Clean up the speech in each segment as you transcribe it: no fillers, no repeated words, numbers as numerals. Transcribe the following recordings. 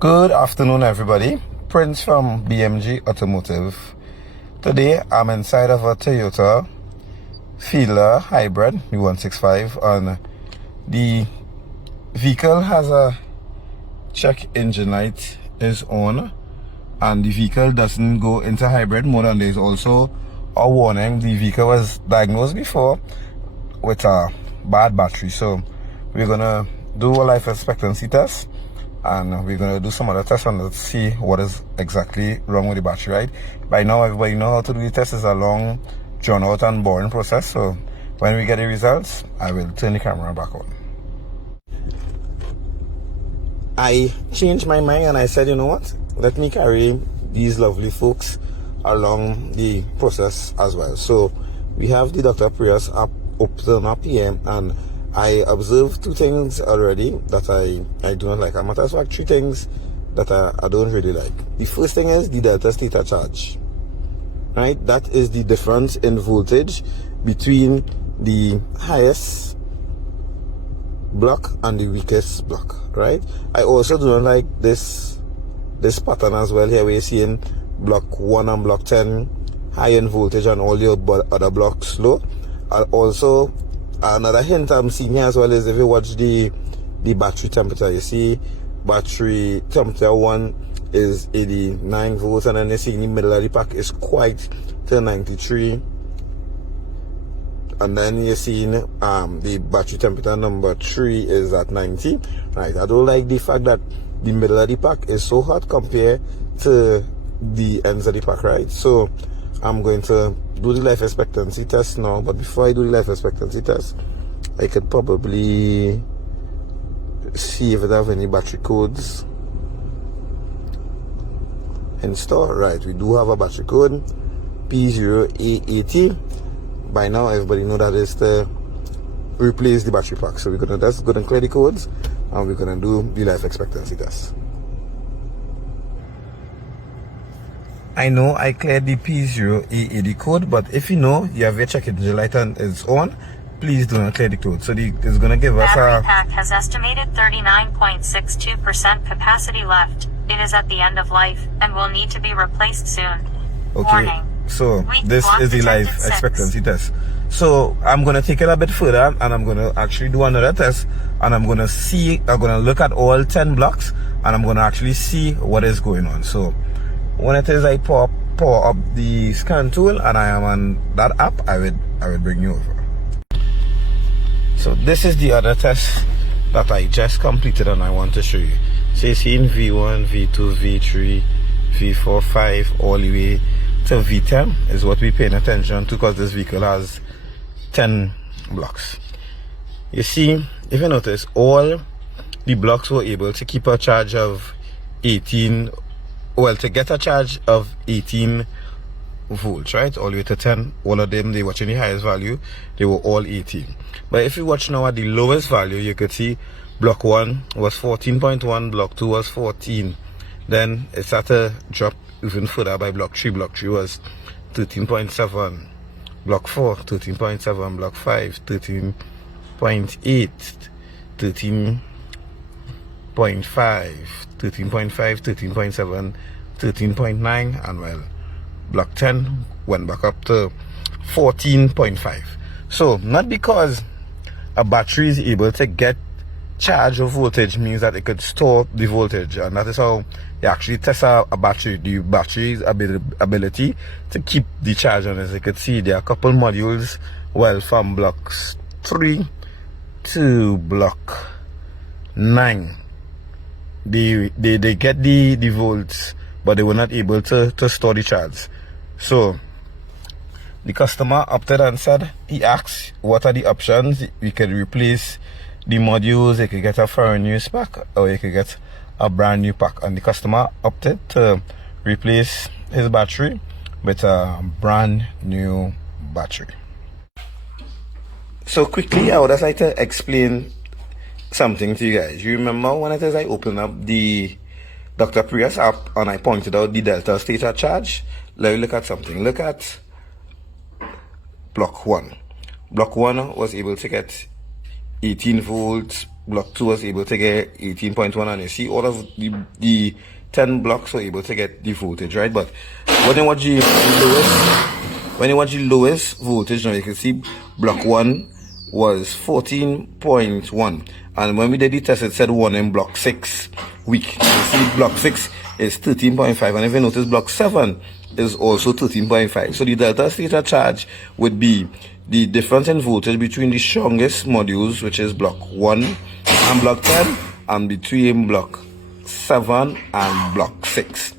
Good afternoon, everybody. Prince from BMG Automotive. Today, I'm inside of a Toyota Fielder Hybrid V165, and the vehicle has a check engine light is on, and the vehicle doesn't go into hybrid mode, and there's also a warning. The vehicle was diagnosed before with a bad battery, so we're gonna do a life expectancy test, and we're going to do some other tests and let's see what is exactly wrong with the battery, right? By now, everybody know how to do the test. It's a long, drawn out and boring process. So when we get the results, I will turn the camera back on. I changed my mind and I said, you know what? Let me carry these lovely folks along the process as well. So we have the Dr. Prius up here, and I observed two things already that I do not like. I'm matter of fact, three things that I don't really like. The first thing is the delta stator charge, right? That is the difference in voltage between the highest block and the weakest block, right? I also do not like this pattern as well here, where you're seeing block 1 and block 10 high in voltage and all the other blocks low. Also, another hint I'm seeing here as well is if you watch the battery temperature, you see battery temperature 1 is 89 volts, and then you see in the middle of the pack is quite to 93, and then you're seeing the battery temperature number 3 is at 90, right? I don't like the fact that the middle of the pack is so hot compared to the ends of the pack, right? So I'm going to do the life expectancy test now, but before I do the life expectancy test, I could probably see if it have any battery codes in store. Right, we do have a battery code P0A80. By now everybody know that is to replace the battery pack, so we're gonna just go and clear the codes and we're gonna do the life expectancy test. I know I cleared the P0A80 code, but if you know you have your check engine light and it's on, please do not clear the code. So it's going to give us battery pack has estimated 39.62% capacity left. It is at the end of life and will need to be replaced soon. Okay. Warning. So this is the life expectancy test. So I'm going to take it a bit further and I'm going to actually do another test, and I'm going to look at all 10 blocks and I'm going to actually see what is going on. So when it is I power up the scan tool and I am on that app, I would bring you over. So this is the other test that I just completed and I want to show you. So you see in V1, V2, V3, V4, 5, all the way to V10 is what we're paying attention to, because this vehicle has 10 blocks. You see, if you notice, all the blocks were able to keep a charge of 18, well, to get a charge of 18 volts, right, all the way to 10. All of them, they watching the highest value, they were all 18. But if you watch now at the lowest value, you could see block 1 was 14.1, block 2 was 14. Then it started to drop even further by block 3. Block 3 was 13.7, block 4 13.7, block 5 13.8, 13.5, 13.5, 13.7, 13.9, and well, block 10 went back up to 14.5. So not because a battery is able to get charge of voltage means that it could store the voltage, and that is how you actually test a battery, the battery's ability to keep the charge on. As you can see, there are a couple modules, well, from blocks 3 to block 9. They get the volts, but they were not able to store the charge. So the customer opted and said, he asked what are the options. We could replace the modules, they could get a foreign use pack, or you could get a brand new pack, and the customer opted to replace his battery with a brand new battery. So quickly, I would just like to explain something to you guys. You remember when it is I opened up the Dr. Prius app and I pointed out the delta stator charge? Let me look at something. Look at block 1. Block 1 was able to get 18 volts. Block 2 was able to get 18.1, and you see all of the 10 blocks were able to get the voltage, right? But when you watch the lowest voltage now, you can see block 1 was 14.1, and when we did the test, it said 1 in block 6 weak. You see block 6 is 13.5, and if you notice, block 7 is also 13.5. So the delta stator charge would be the difference in voltage between the strongest modules, which is block 1 and block 10, and between block 7 and block 6.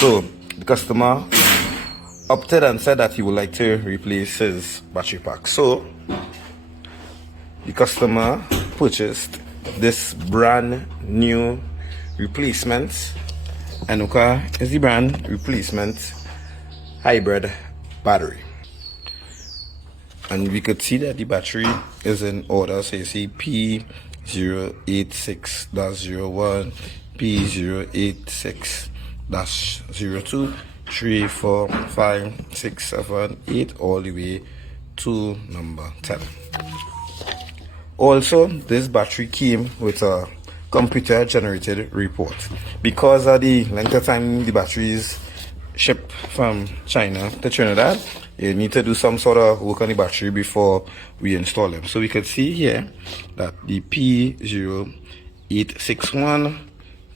So the customer opted and said that he would like to replace his battery pack. So the customer purchased this brand new replacement, Enuka is the brand replacement hybrid battery, and we could see that the battery is in order. So you see P086-01, P086-02, 3, 4, 5, 6, 7, 8, all the way to number 10. Also, this battery came with a computer generated report. Because of the length of time the batteries ship from China to Trinidad, you need to do some sort of work on the battery before we install them. So we can see here that the P0861,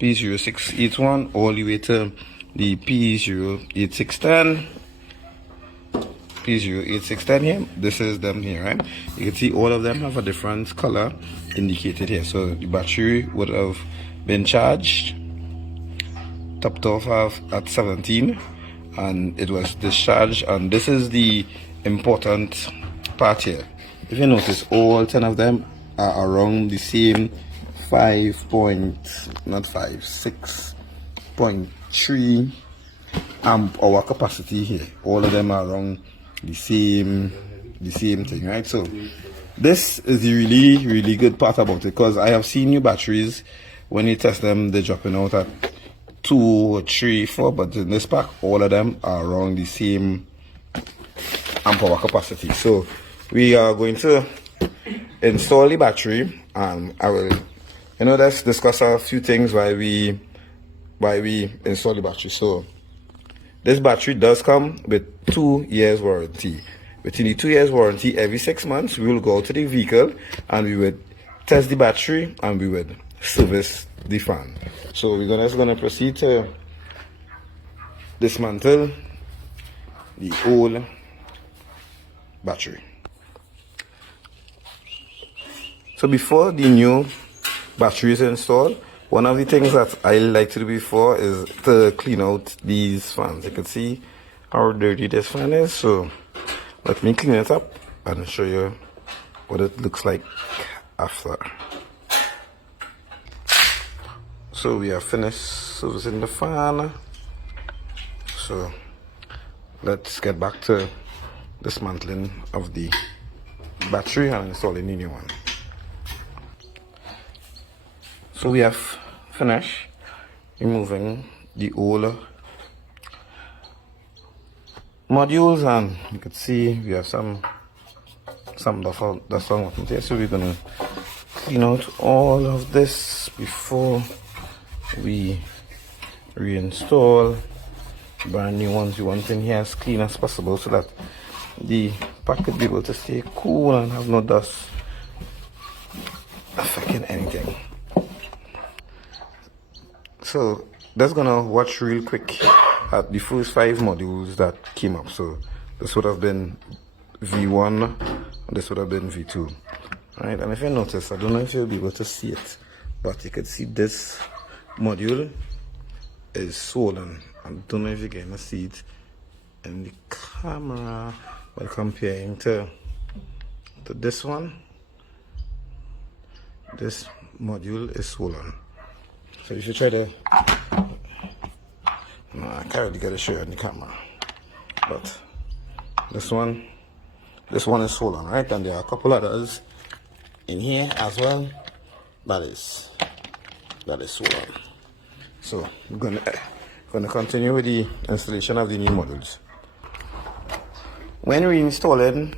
P0681, all the way to the P08610, P08610 here, this is them here, right? You can see all of them have a different color indicated here. So the battery would have been charged, topped off at 17, and it was discharged. And this is the important part here. If you notice, all 10 of them are around the same 6.3 amp hour capacity here. All of them are around the same thing, right? So this is the really good part about it, because I have seen new batteries, when you test them, they're dropping out at 2, 3, 4, but in this pack, all of them are around the same amp hour capacity. So we are going to install the battery, and I will, let's discuss a few things while we install the battery. So this battery does come with 2 years warranty. Within the 2 years warranty, every 6 months, we will go out to the vehicle and we would test the battery and we would service the fan. So we're just gonna proceed to dismantle the old battery. So before the new battery is installed, one of the things that I like to do before is to clean out these fans. You can see how dirty this fan is, so let me clean it up and show you what it looks like after. So we have finished servicing the fan, so let's get back to dismantling of the battery and installing the new one. So we have finished removing the old modules, and you can see we have some dust on bottom here. So we're gonna clean out all of this before we reinstall brand new ones. We want in here as clean as possible so that the pack could be able to stay cool and have no dust affecting anything. So that's gonna watch real quick at the first 5 modules that came up. So this would have been V1, and this would have been V2. Right, and if you notice, I don't know if you'll be able to see it, but you can see this module is swollen. I don't know if you can see it in the camera, but comparing to this one, this module is swollen. So if you try to, no, I can't really get a show on the camera, but this one is swollen, right? And there are a couple others in here as well that is swollen. So we're gonna continue with the installation of the new modules. When reinstalling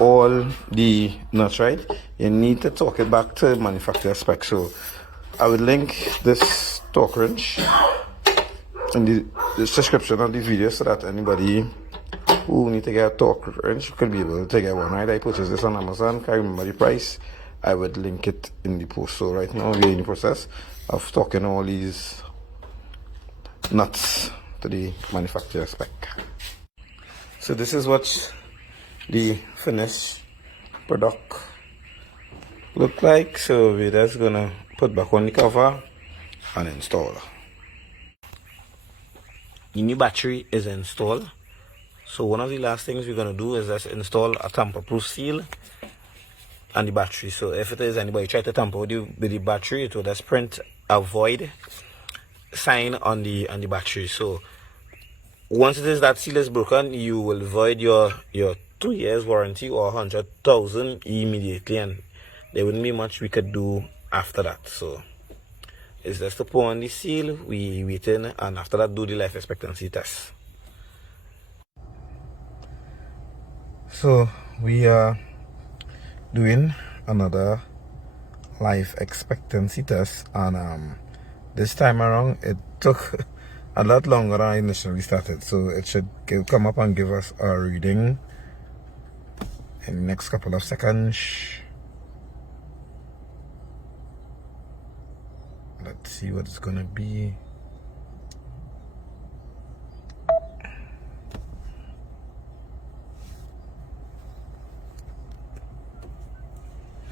all the nuts right, you need to torque it back to manufacturer spec. So I would link this torque wrench in the description of the video so that anybody who need to get a torque wrench could be able to get one. Right, I purchased this on Amazon. Can't remember the price. I would link it in the post. So right now we're in the process of torquing all these nuts to the manufacturer spec. So this is what the finished product look like. So we're just gonna put back on the cover and install. The new battery is installed. So one of the last things we're gonna do is just install a tamper-proof seal on the battery. So if it is anybody try to tamper with the battery, it will just print a void sign on the battery. So once it is that seal is broken, you will void your 2 years warranty or 100,000 immediately, and there wouldn't be much we could do after that. So it's just to put on the seal, we wait in, and after that do the life expectancy test. So we are doing another life expectancy test, and this time around it took a lot longer than I initially started. So it should come up and give us a reading in the next couple of seconds. Let's see what it's gonna be.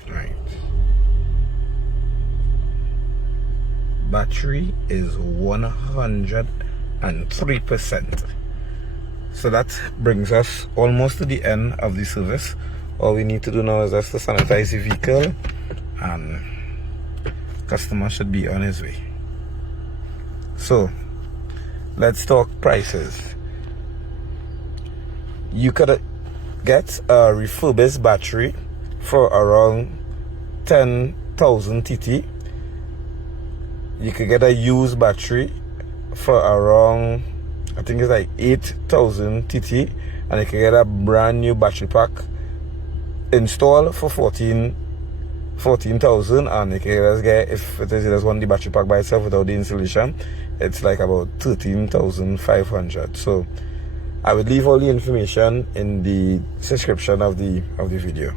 Right. Battery is 103%. So that brings us almost to the end of the service. All we need to do now is just to sanitize the vehicle, and customer should be on his way. So let's talk prices. You could get a refurbished battery for around 10,000 TT. You could get a used battery for around, I think it's like 8,000 TT, and you can get a brand new battery pack installed for 14,000, and you can just get, if it is just one the battery pack by itself without the installation, it's like about 13,500. So I would leave all the information in the description of the video.